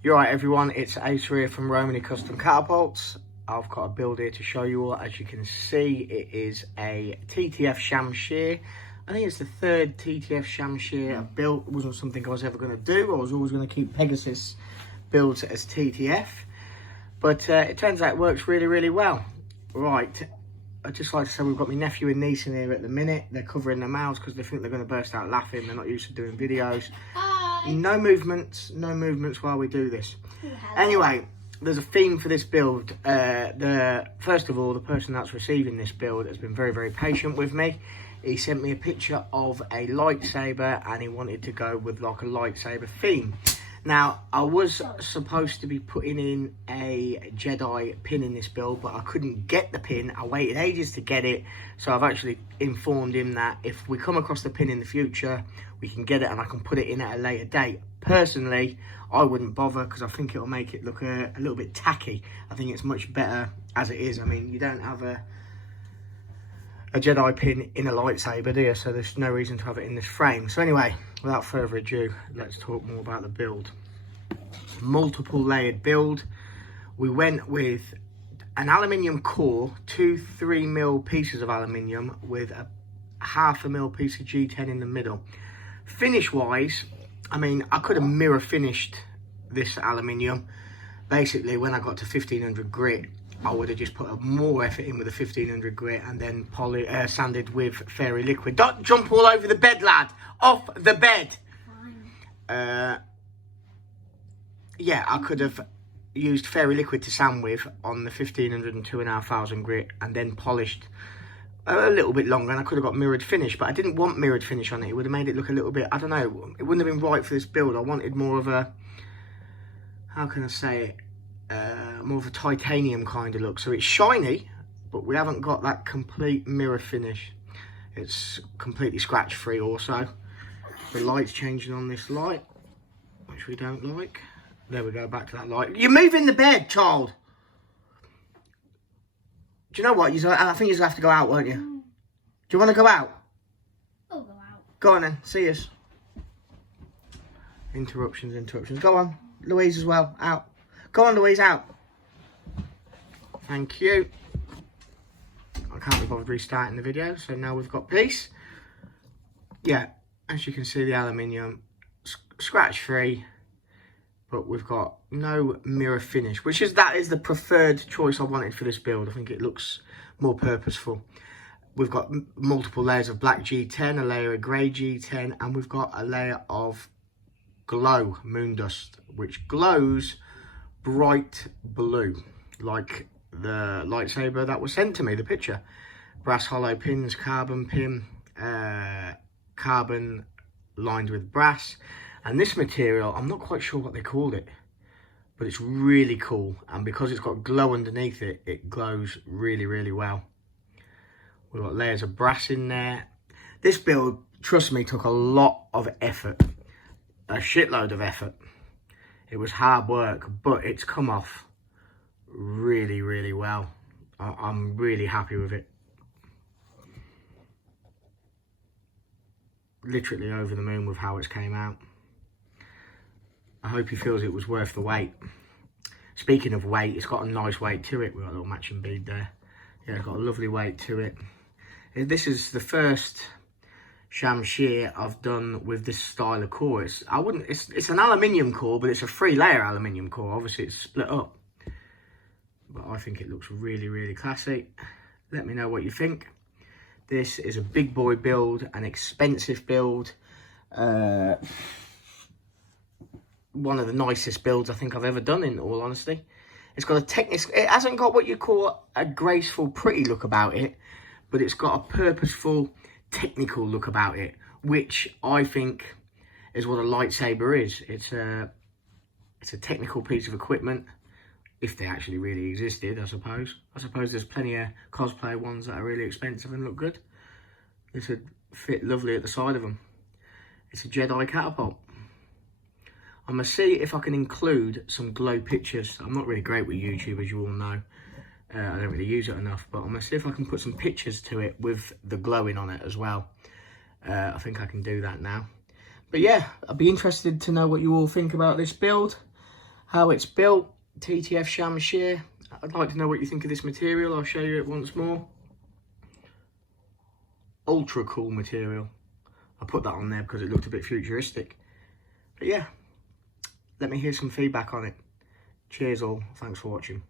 You're right, everyone, it's Ace here from Romany Custom Catapults. I've got a build here to show you all. As you can see, it is a TTF shamshir. I think it's the third TTF shamshir I've built. It wasn't something I was ever going to do. I was always going to keep Pegasus builds as TTF. But it turns out it works really, really well. Right, I'd just like to say we've got my nephew and niece in here at the minute. They're covering their mouths because they think they're going to burst out laughing. They're not used to doing videos. No movements while we do this. Anyway, there's a theme for this build. First of all, the person that's receiving this build has been very, very patient with me. He sent me a picture of a lightsaber and he wanted to go with like a lightsaber theme. Now, I was supposed to be putting in a Jedi pin in this build, but I couldn't get the pin. I waited ages to get it, so I've actually informed him that if we come across the pin in the future, we can get it and I can put it in at a later date. Personally, I wouldn't bother because I think it'll make it look a little bit tacky. I think it's much better as it is. I mean, you don't have a Jedi pin in a lightsaber, do you? So there's no reason to have it in this frame. So anyway, without further ado, let's talk more about the build. Multiple layered build. We went with an aluminium core, two 3mm pieces of aluminium with a 1/2 mm piece of G10 in the middle. Finish wise, I mean, I could have mirror finished this aluminium. Basically, when I got to 1500 grit, I would have just put more effort in with a 1500 grit and then sanded with fairy liquid. Don't jump all over the bed, lad. Off the bed. Yeah, I could have used fairy liquid to sand with on the 1500 and 2500 grit and then polished a little bit longer, and I could have got mirrored finish, but I didn't want mirrored finish on it. It would have made it look a little bit, I don't know, it wouldn't have been right for this build. I wanted more of a, how can I say it, more of a titanium kind of look. So it's shiny, but we haven't got that complete mirror finish. It's completely scratch free also. The light's changing on this light, which we don't like. There we go, back to that light. You're moving the bed, child. Do you know what? I think you'll have to go out, won't you? Do you want to go out? I'll go out. Go on then, see us. Interruptions. Go on, Louise as well, out. Go on, Louise, out. Thank you. I can't be bothered restarting the video, so now we've got peace. Yeah, as you can see, the aluminium, scratch free, but we've got no mirror finish, that is the preferred choice I wanted for this build. I think it looks more purposeful. We've got multiple layers of black G10, a layer of grey G10, and we've got a layer of glow moon dust, which glows bright blue, like the lightsaber that was sent to me, the picture. Brass hollow pins, carbon pin, carbon lined with brass. And this material, I'm not quite sure what they called it, but it's really cool. And because it's got glow underneath it, it glows really, really well. We've got layers of brass in there. This build, trust me, took a lot of effort, a shitload of effort. It was hard work, but it's come off really, really well. I'm really happy with it. Literally over the moon with how it's came out. I hope he feels it was worth the wait. Speaking of weight, it's got a nice weight to it. We've got a little matching bead there. Yeah, it's got a lovely weight to it. This is the first shamshir I've done with this style of core. It's an aluminium core, but it's a 3-layer aluminium core. Obviously, it's split up. But I think it looks really, really classy. Let me know what you think. This is a big boy build, an expensive build. One of the nicest builds I think I've ever done, in all honesty. It's got it hasn't got what you call a graceful, pretty look about it, but it's got a purposeful, technical look about it, which I think is what a lightsaber is. It's a technical piece of equipment, if they actually really existed, I suppose. I suppose there's plenty of cosplay ones that are really expensive and look good. This would fit lovely at the side of them. It's a Jedi catapult. I'm going to see if I can include some glow pictures. I'm not really great with YouTube, as you all know. I don't really use it enough, but I'm going to see if I can put some pictures to it with the glowing on it as well. I think I can do that now. But yeah, I'd be interested to know what you all think about this build. how it's built. TTF shamshir. I'd like to know what you think of this material. I'll show you it once more. Ultra cool material. I put that on there because it looked a bit futuristic. But yeah, let me hear some feedback on it. Cheers all. Thanks for watching.